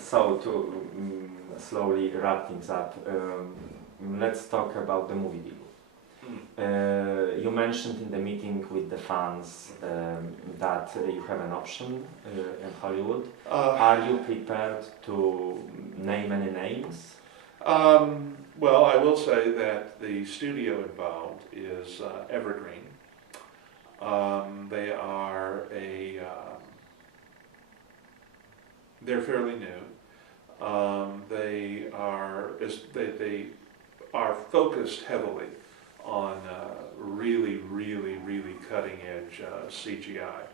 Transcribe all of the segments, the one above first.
So to slowly wrap things up, let's talk about the movie deal. You mentioned in the meeting with the fans that you have an option in Hollywood. Are you prepared to name any names? Well, I will say that the studio involved is Evergreen. They are they're fairly new. They are focused heavily on really cutting edge CGI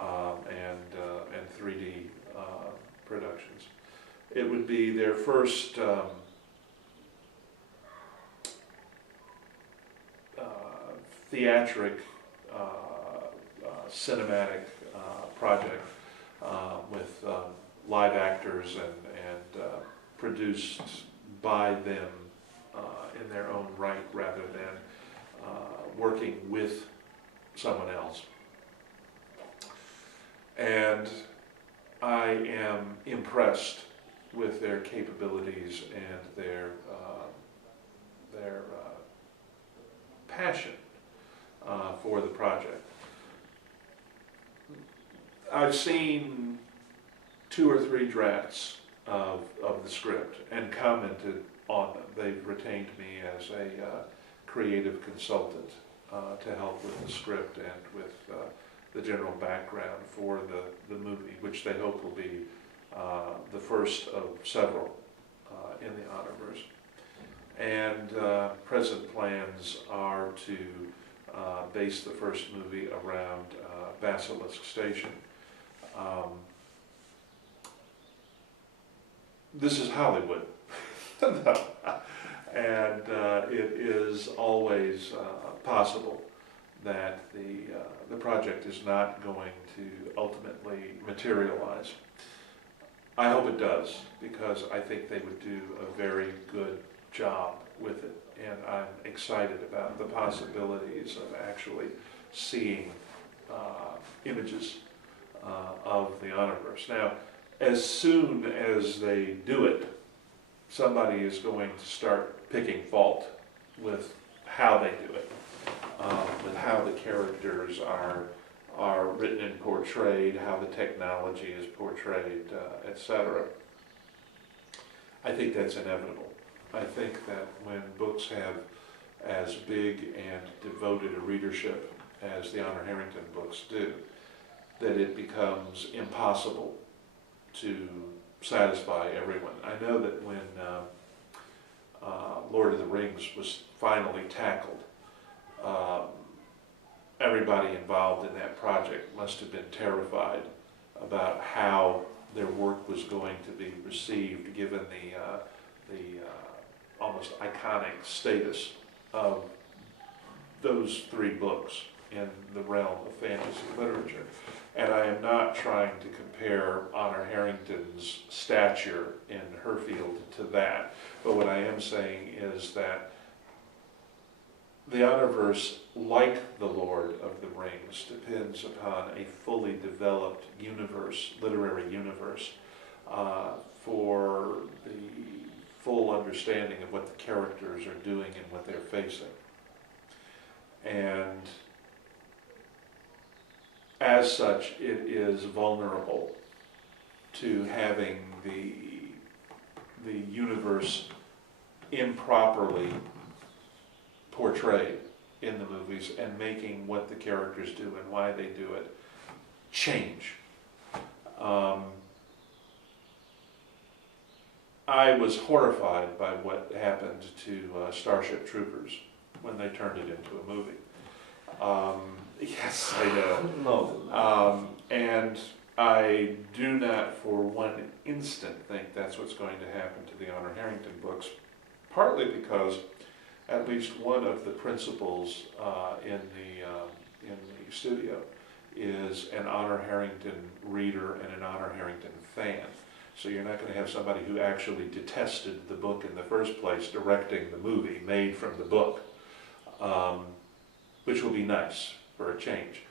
and 3D productions. It would be their first theatric cinematic project with live actors and produced by them in their own right rather than working with someone else. And I am impressed with their capabilities and their passion for the project. I've seen 2 or 3 drafts of the script and commented on them. They've retained me as a creative consultant to help with the script and with the general background for the movie, which they hope will be the first of several in the Honorverse. And present plans are to base the first movie around Basilisk Station. This is Hollywood. And it is always possible that the project is not going to ultimately materialize. I hope it does, because I think they would do a very good job with it, and I'm excited about the possibilities of actually seeing images of the Honorverse. Now, as soon as they do it, somebody is going to start picking fault with how they do it, with how the characters are written and portrayed, how the technology is portrayed, etc. I think that's inevitable. I think that when books have as big and devoted a readership as the Honor Harrington books do, that it becomes impossible to satisfy everyone. I know that when Lord of the Rings was finally tackled, everybody involved in that project must have been terrified about how their work was going to be received, given the almost iconic status of those 3 books in the realm of fantasy literature. And I am not trying to compare Honor Harrington's stature in her field to that, but what I am saying is that the Honorverse, like the Lord of the Rings, depends upon a fully developed universe, literary universe, for the full understanding of what the characters are doing and what they're facing. And as such, it is vulnerable to having the universe improperly portrayed in the movies and making what the characters do and why they do it change. I was horrified by what happened to Starship Troopers when they turned it into a movie. Yes, I know. No. And I do not for one instant think that's what's going to happen to the Honor Harrington books, partly because at least one of the principals in the studio is an Honor Harrington reader and an Honor Harrington fan. So you're not going to have somebody who actually detested the book in the first place directing the movie made from the book, which will be nice for a change.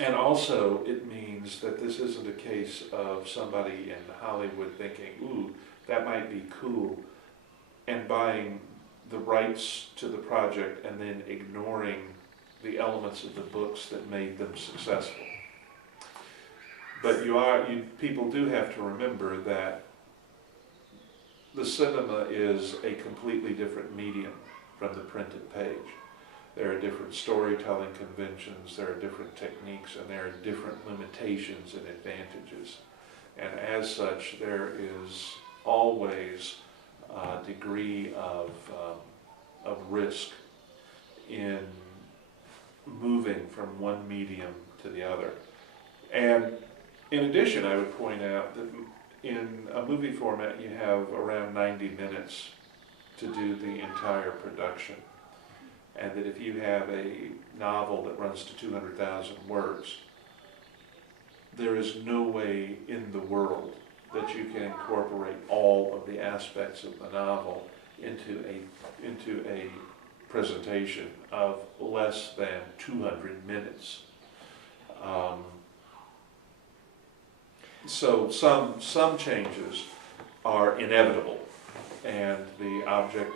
And also, it means that this isn't a case of somebody in Hollywood thinking, ooh, that might be cool, and buying the rights to the project and then ignoring the elements of the books that made them successful. But people do have to remember that the cinema is a completely different medium from the printed page. There are different storytelling conventions, there are different techniques, and there are different limitations and advantages. And as such, there is always a degree of risk in moving from one medium to the other. And in addition, I would point out that in a movie format, you have around 90 minutes to do the entire production. And that if you have a novel that runs to 200,000 words, there is no way in the world that you can incorporate all of the aspects of the novel into a presentation of less than 200 minutes. So some changes are inevitable, and the object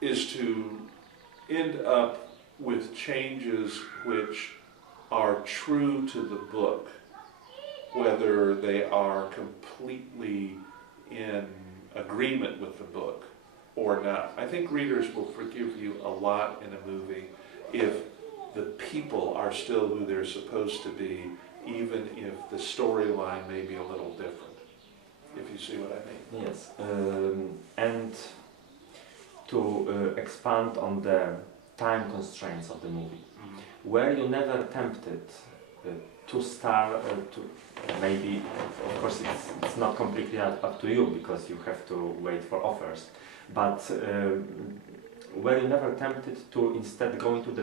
is to end up with changes which are true to the book, whether they are completely in agreement with the book or not. I think readers will forgive you a lot in a movie if the people are still who they're supposed to be, even if the storyline may be a little different, if you see what I mean. Yes, and to expand on the time constraints of the movie, were you never tempted to start, maybe, of course it's not completely up to you because you have to wait for offers, but were you never tempted to instead go into the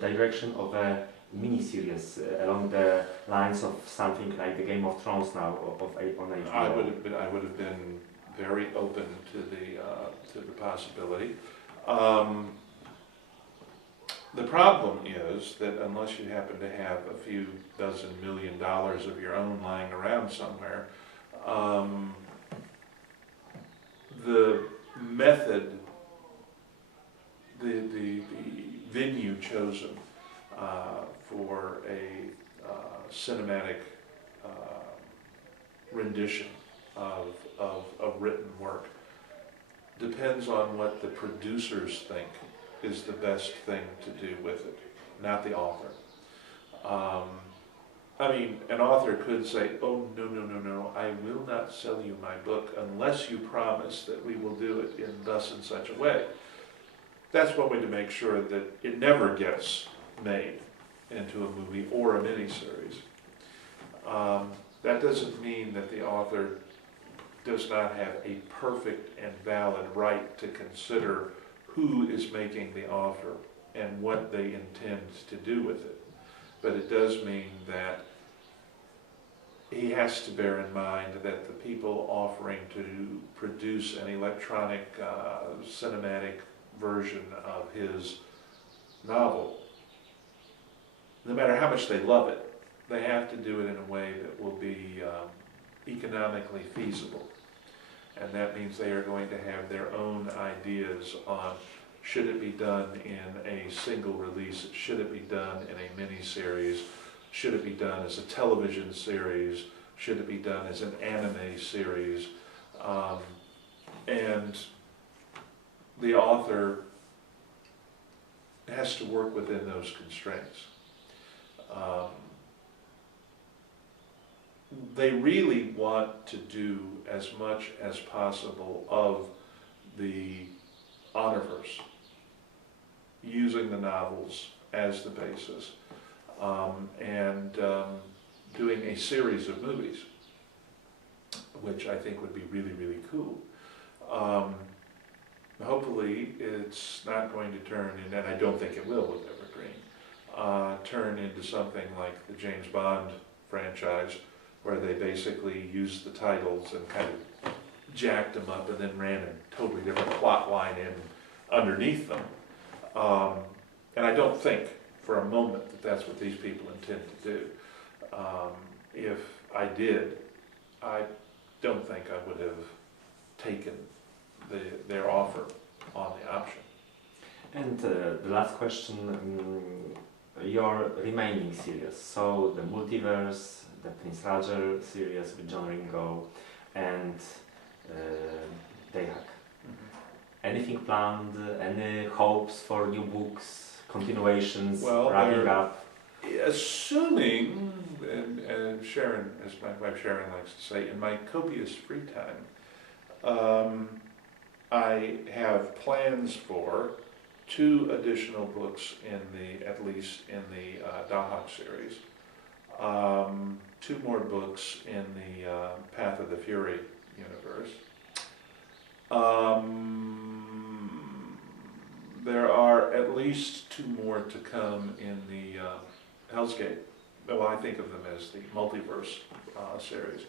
direction of a mini-series along the lines of something like the Game of Thrones now on HBO? I would have been very open to the possibility. The problem is that unless you happen to have a few dozen $1 million of your own lying around somewhere, the method, the venue chosen for a cinematic rendition of written work depends on what the producers think is the best thing to do with it, not the author. I mean, an author could say, oh, no, I will not sell you my book unless you promise that we will do it in thus and such a way. That's one way to make sure that it never gets made into a movie or a miniseries. That doesn't mean that the author does not have a perfect and valid right to consider who is making the offer and what they intend to do with it. But it does mean that he has to bear in mind that the people offering to produce an electronic cinematic version of his novel, no matter how much they love it, they have to do it in a way that will be economically feasible. And that means they are going to have their own ideas on should it be done in a single release, should it be done in a mini-series, should it be done as a television series, should it be done as an anime series, and the author has to work within those constraints. They really want to do as much as possible of the Honorverse, using the novels as the basis, and doing a series of movies, which I think would be really, really cool. Hopefully it's not going to turn, and I don't think it will with Evergreen, turn into something like the James Bond franchise, where they basically used the titles and kind of jacked them up and then ran a totally different plot line in underneath them. And I don't think for a moment that that's what these people intend to do. If I did, I don't think I would have taken their offer on the option. And the last question, your remaining series, so the Multiverse, the Prince Roger series with John Ringo, and Dayhack. Anything planned? Any hopes for new books, continuations, wrapping up? Assuming, and Sharon, as my wife Sharon likes to say, in my copious free time, I have plans for 2 additional books at least in the Dayhack series, 2 more books in the Path of the Fury universe. There are at least 2 more to come in the Hell's Gate. Well, I think of them as the Multiverse series.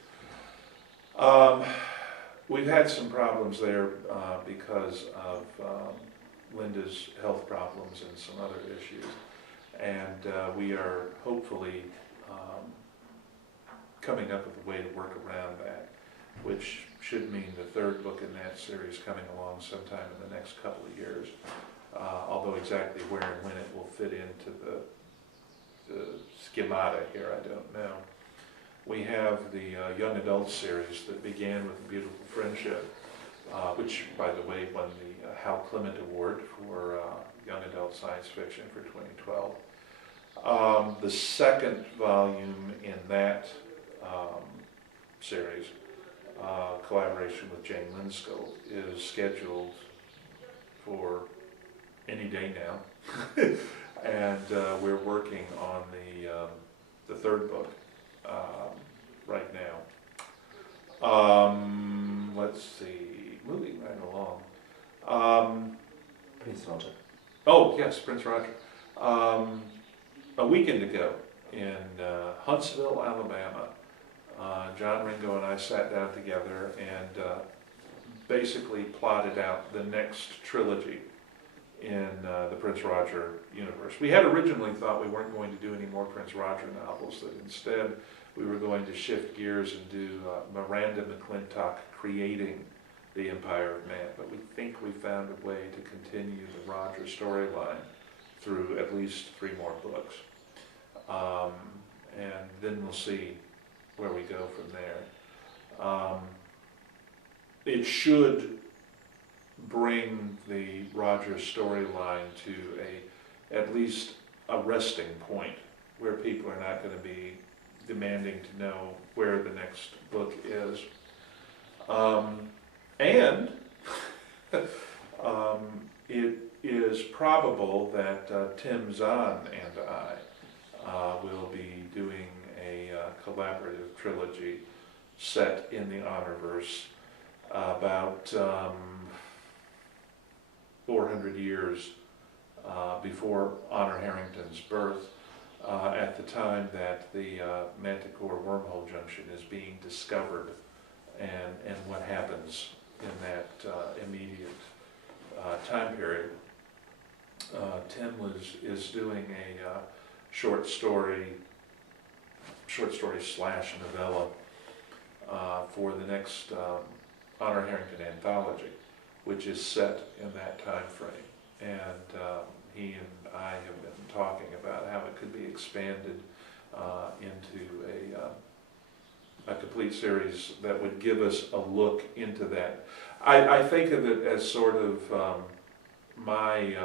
We've had some problems there because of Linda's health problems and some other issues, and we are hopefully coming up with a way to work around that, which should mean the 3rd book in that series coming along sometime in the next couple of years. Although exactly where and when it will fit into the schemata here, I don't know. We have the young adult series that began with A Beautiful Friendship, which, by the way, won the Hal Clement Award for Young Adult Science Fiction for 2012. The 2nd volume in that series, collaboration with Jane Lindskog, is scheduled for any day now, and we're working on the 3rd book right now. Let's see, moving right along. Prince Roger. Oh yes, Prince Roger. A weekend ago in Huntsville, Alabama, John Ringo and I sat down together and basically plotted out the next trilogy in the Prince Roger universe. We had originally thought we weren't going to do any more Prince Roger novels, that instead we were going to shift gears and do Miranda McClintock creating the Empire of Man, but we think we found a way to continue the Roger storyline through at least 3 more books. And then we'll see where we go from there. It should bring the Roger storyline to at least a resting point where people are not going to be demanding to know where the next book is. And it is probable that Tim Zahn and I will be doing a collaborative trilogy set in the Honorverse about 400 years before Honor Harrington's birth, at the time that the Manticore wormhole junction is being discovered, and what happens in that immediate time period. Tim is doing a short story slash novella for the next Honor Harrington anthology, which is set in that time frame. And he and I have been talking about how it could be expanded into a complete series that would give us a look into that. I think of it as sort of my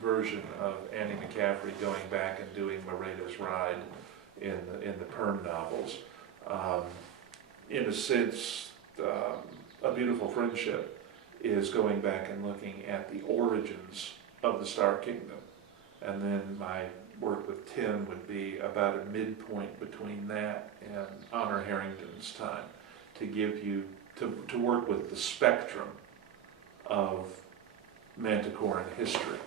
version of Annie McCaffrey going back and doing Moretta's Ride in the Perm novels. In a sense, A Beautiful Friendship is going back and looking at the origins of the Star Kingdom. And then my work with Tim would be about a midpoint between that and Honor Harrington's time, to give you, to work with the spectrum of Manticoran history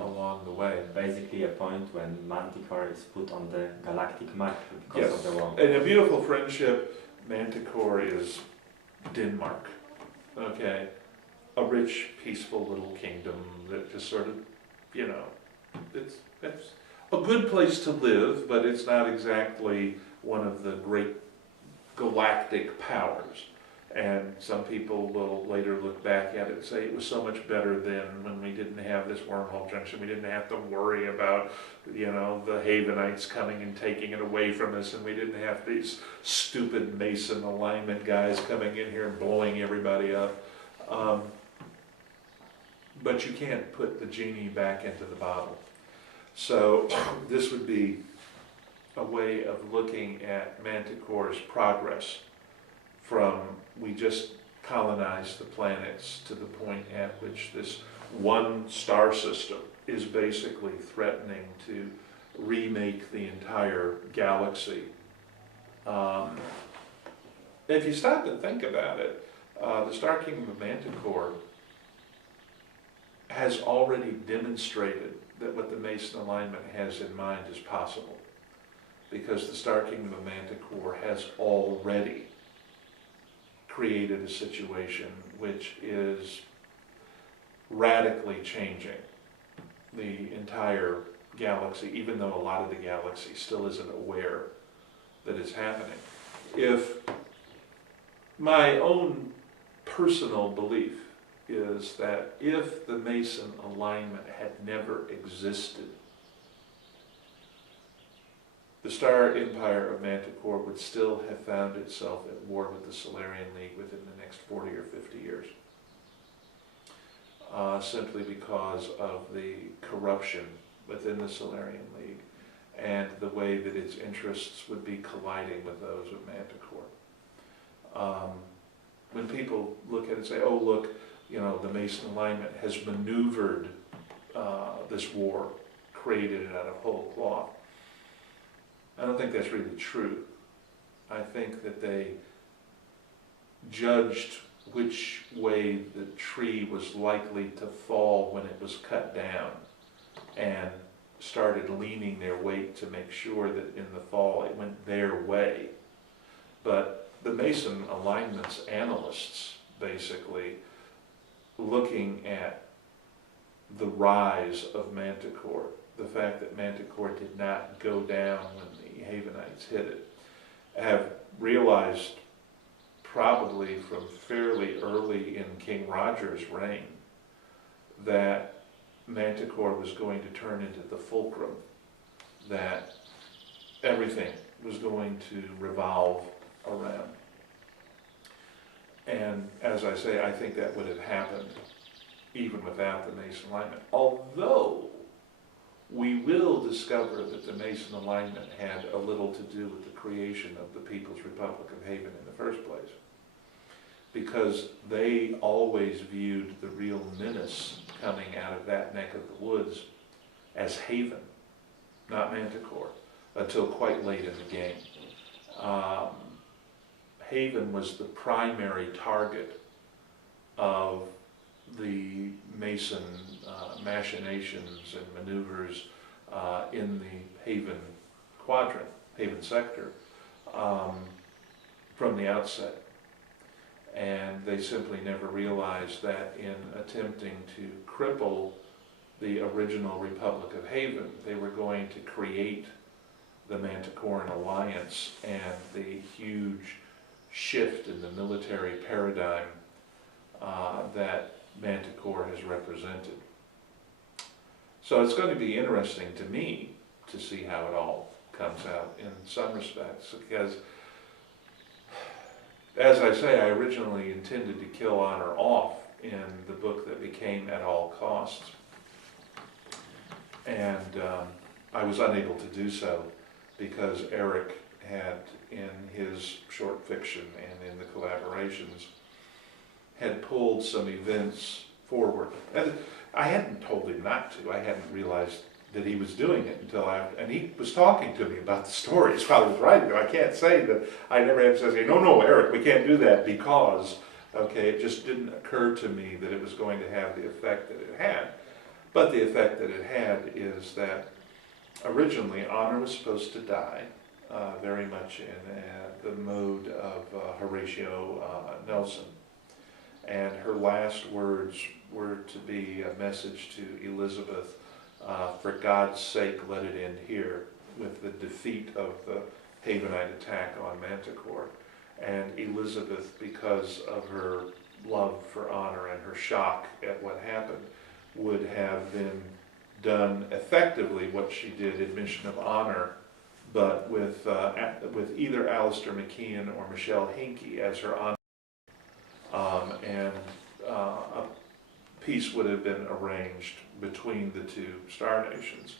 along the way. Basically a point when Manticore is put on the galactic map because of the war. In A Beautiful Friendship, Manticore is Denmark, okay? A rich, peaceful little kingdom that just sort of you know, it's a good place to live, but it's not exactly one of the great galactic powers. And some people will later look back at it and say it was so much better then when we didn't have this wormhole junction. We didn't have to worry about, you know, the Havenites coming and taking it away from us, and we didn't have these stupid Mason alignment guys coming in here and blowing everybody up. But you can't put the genie back into the bottle. So this would be a way of looking at Manticore's progress from we just colonized the planets to the point at which this one star system is basically threatening to remake the entire galaxy. If you stop and think about it, the Star Kingdom of Manticore has already demonstrated that what the Mason alignment has in mind is possible, because the Star Kingdom of Manticore has already created a situation which is radically changing the entire galaxy, even though a lot of the galaxy still isn't aware that it's happening. If my own personal belief is that if the Mason alignment had never existed, the Star Empire of Manticore would still have found itself at war with the Solarian League within the next 40 or 50 years. Simply because of the corruption within the Solarian League and the way that its interests would be colliding with those of Manticore. When people look at it and say, oh look, you know, the Mason alignment has maneuvered this war, created it out of whole cloth, I don't think that's really true. I think that they judged which way the tree was likely to fall when it was cut down and started leaning their weight to make sure that in the fall it went their way. But the Mason alignment's analysts, basically, looking at the rise of Manticore, the fact that Manticore did not go down when the Havenites hit it, have realized probably from fairly early in King Roger's reign that Manticore was going to turn into the fulcrum, that everything was going to revolve around. And as I say, I think that would have happened even without the Mason alignment. Although we will discover that the Mason alignment had a little to do with the creation of the People's Republic of Haven in the first place, because they always viewed the real menace coming out of that neck of the woods as Haven, not Manticore, until quite late in the game. Haven was the primary target of the Mason machinations and maneuvers in the Haven quadrant, Haven sector, from the outset. And they simply never realized that in attempting to cripple the original Republic of Haven, they were going to create the Manticoran alliance and the huge shift in the military paradigm that Manticore has represented. So it's going to be interesting to me to see how it all comes out in some respects, because as I say, I originally intended to kill Honor off in the book that became At All Costs, and I was unable to do so because Eric had, in his short fiction and in the collaborations, had pulled some events forward. And I hadn't told him not to. I hadn't realized that he was doing it until after, and he was talking to me about the stories while he was writing them. I can't say that I never had to say, no, Eric, we can't do that because, okay, it just didn't occur to me that it was going to have the effect that it had. But the effect that it had is that originally Honor was supposed to die, very much in the mode of Horatio Nelson. And her last words were to be a message to Elizabeth For God's sake, let it end here, with the defeat of the Havenite attack on Manticore. And Elizabeth, because of her love for honor and her shock at what happened, would have been done effectively what she did in Mission of Honor, but with either Alistair McKeon or Michelle Hinkey as her honor. And a peace would have been arranged between the two star nations.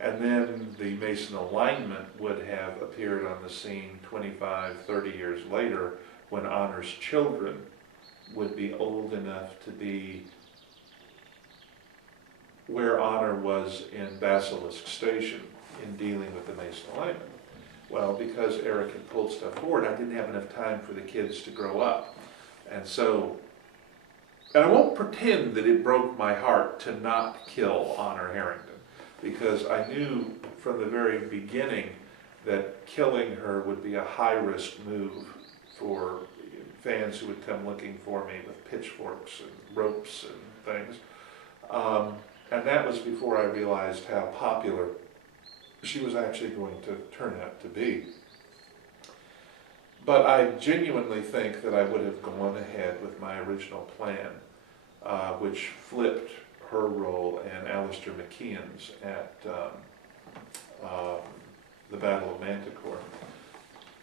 And then the Mason alignment would have appeared on the scene 25, 30 years later, when Honor's children would be old enough to be where Honor was in Basilisk Station in dealing with the Mason alignment. Well, because Eric had pulled stuff forward, I didn't have enough time for the kids to grow up. And so, and I won't pretend that it broke my heart to not kill Honor Harrington, because I knew from the very beginning that killing her would be a high-risk move for fans who would come looking for me with pitchforks and ropes and things. And that was before I realized how popular she was actually going to turn out to be. But I genuinely think that I would have gone ahead with my original plan, which flipped her role and Alistair McKeon's at the Battle of Manticore,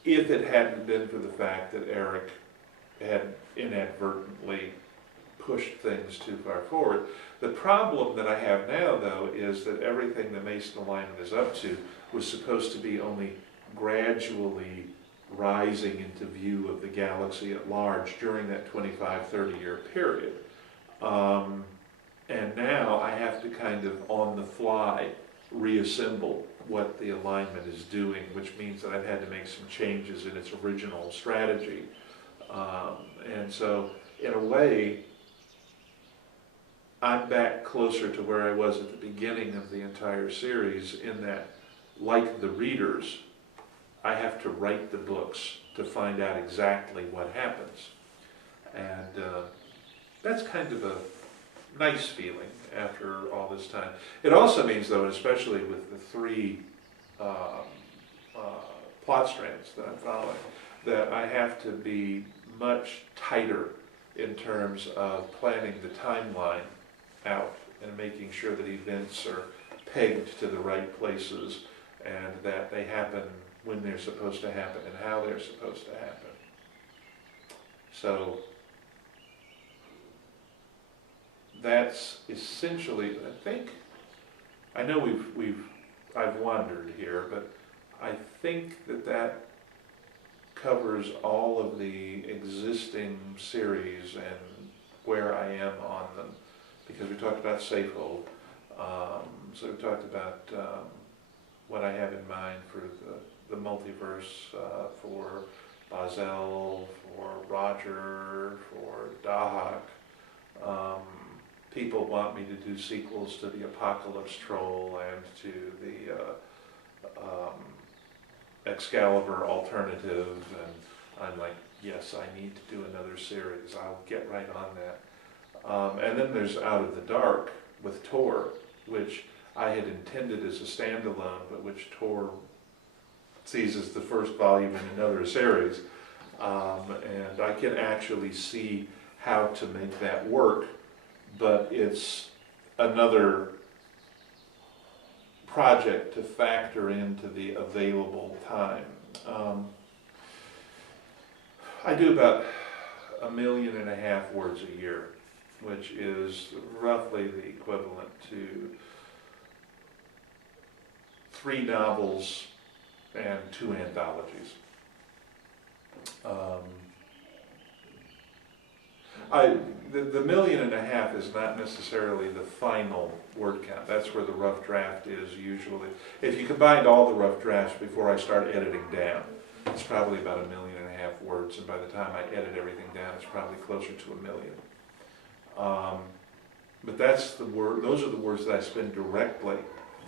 if it hadn't been for the fact that Eric had inadvertently pushed things too far forward. The problem that I have now, though, is that everything the Mason alignment is up to was supposed to be only gradually rising into view of the galaxy at large during that 25, 30-year period. And now I have to kind of on the fly reassemble what the alignment is doing, which means that I've had to make some changes in its original strategy. And so, in a way, I'm back closer to where I was at the beginning of the entire series, in that, like the readers, I have to write the books to find out exactly what happens. And that's kind of a nice feeling after all this time. It also means, though, especially with the three plot strands that I'm following, that I have to be much tighter in terms of planning the timeline out and making sure that events are pegged to the right places and that they happen when they're supposed to happen and how they're supposed to happen. So that's essentially, I know I've wandered here, but I think that covers all of the existing series and where I am on them, because we talked about Safehold, so we talked about what I have in mind for the multiverse, for Bazel, for Roger, for Dahak. People want me to do sequels to the Apocalypse Troll and to the Excalibur alternative, and I'm like, yes, I need to do another series. I'll get right on that. And then there's Out of the Dark with Tor, which I had intended as a standalone, but which Tor sees as the first volume in another series. And I can actually see how to make that work, but it's another project to factor into the available time. I do about 1.5 million words a year, which is roughly the equivalent to 3 novels and 2 anthologies. The 1.5 million is not necessarily the final word count. That's where the rough draft is usually. If you combined all the rough drafts before I start editing down, it's probably about 1.5 million words, and by the time I edit everything down, it's probably closer to 1 million. But that's the word. Those are the words that I spend directly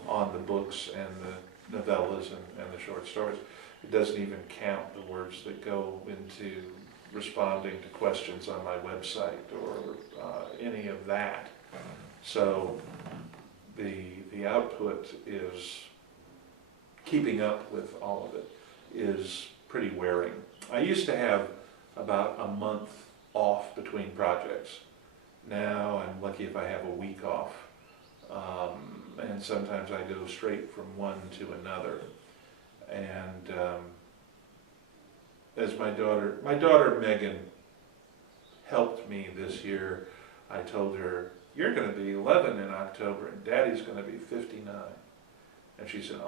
on the books and the novellas and the short stories. It doesn't even count the words that go into responding to questions on my website or any of that. So the output is, keeping up with all of it is pretty wearing. I used to have about a month off between projects. Now I'm lucky if I have a week off. And sometimes I go straight from one to another. And as my daughter Megan helped me this year, I told her, "You're going to be 11 in October and Daddy's going to be 59. And she said,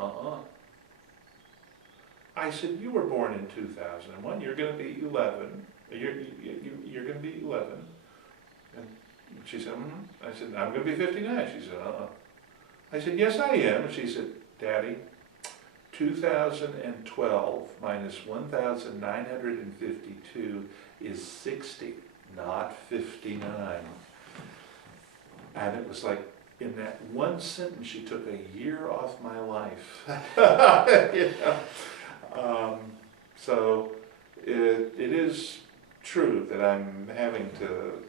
I said, "You were born in 2001, you're going to be 11. You're going to be 11. And she said, I said, "I'm going to be 59. She said, I said, "Yes, I am." And she said, "Daddy, 2012 minus 1,952 is 60, not 59. And it was like, in that one sentence, she took a year off my life. You know? So it is true that I'm having to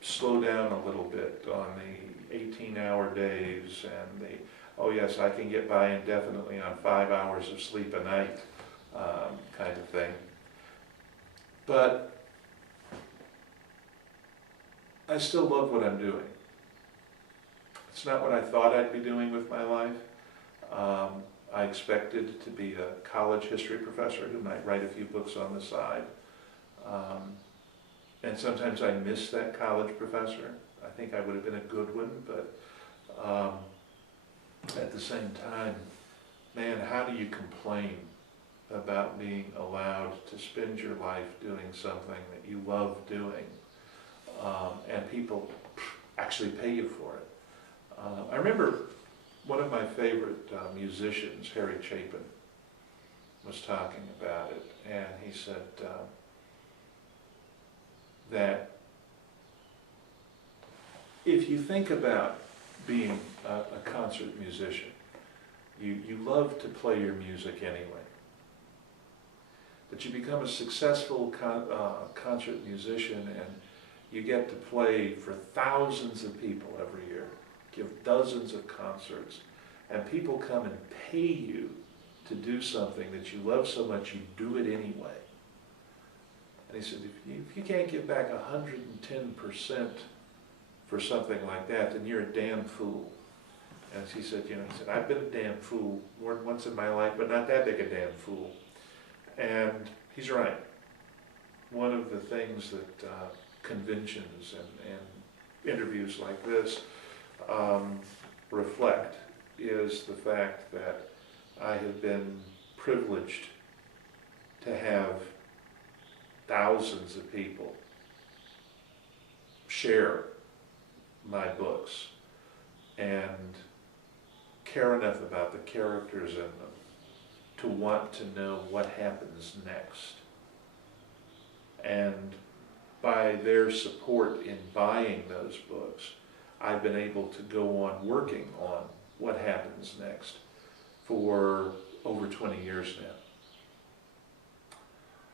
slow down a little bit on the 18-hour days and the, oh yes, I can get by indefinitely on 5 hours of sleep a night kind of thing. But I still love what I'm doing. It's not what I thought I'd be doing with my life. I expected to be a college history professor who might write a few books on the side. And sometimes I miss that college professor. I think I would have been a good one, but at the same time, man, how do you complain about being allowed to spend your life doing something that you love doing, and people actually pay you for it? I remember one of my favorite musicians, Harry Chapin, was talking about it, and he said that if you think about being a concert musician, you love to play your music anyway, but you become a successful concert musician and you get to play for thousands of people every year, give dozens of concerts, and people come and pay you to do something that you love so much you do it anyway. And he said, if you can't give back 110% for something like that, then you're a damn fool. And he said, I've been a damn fool more than once in my life, but not that big a damn fool. And he's right. One of the things that conventions and interviews like this reflect is the fact that I have been privileged to have thousands of people share my books and care enough about the characters in them to want to know what happens next. And by their support in buying those books, I've been able to go on working on what happens next for over 20 years now.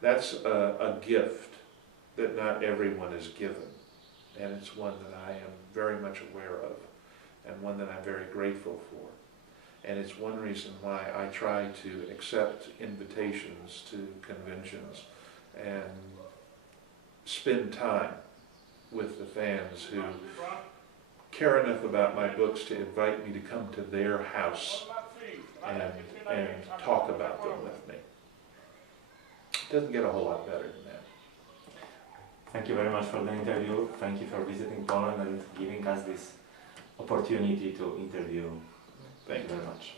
That's a gift that not everyone is given, and it's one that I am very much aware of, and one that I'm very grateful for. And it's one reason why I try to accept invitations to conventions and spend time with the fans who care enough about my books to invite me to come to their house and talk about them with me. It doesn't get a whole lot better than that. Thank you very much for the interview. Thank you for visiting Poland and giving us this opportunity to interview. Thank you very much.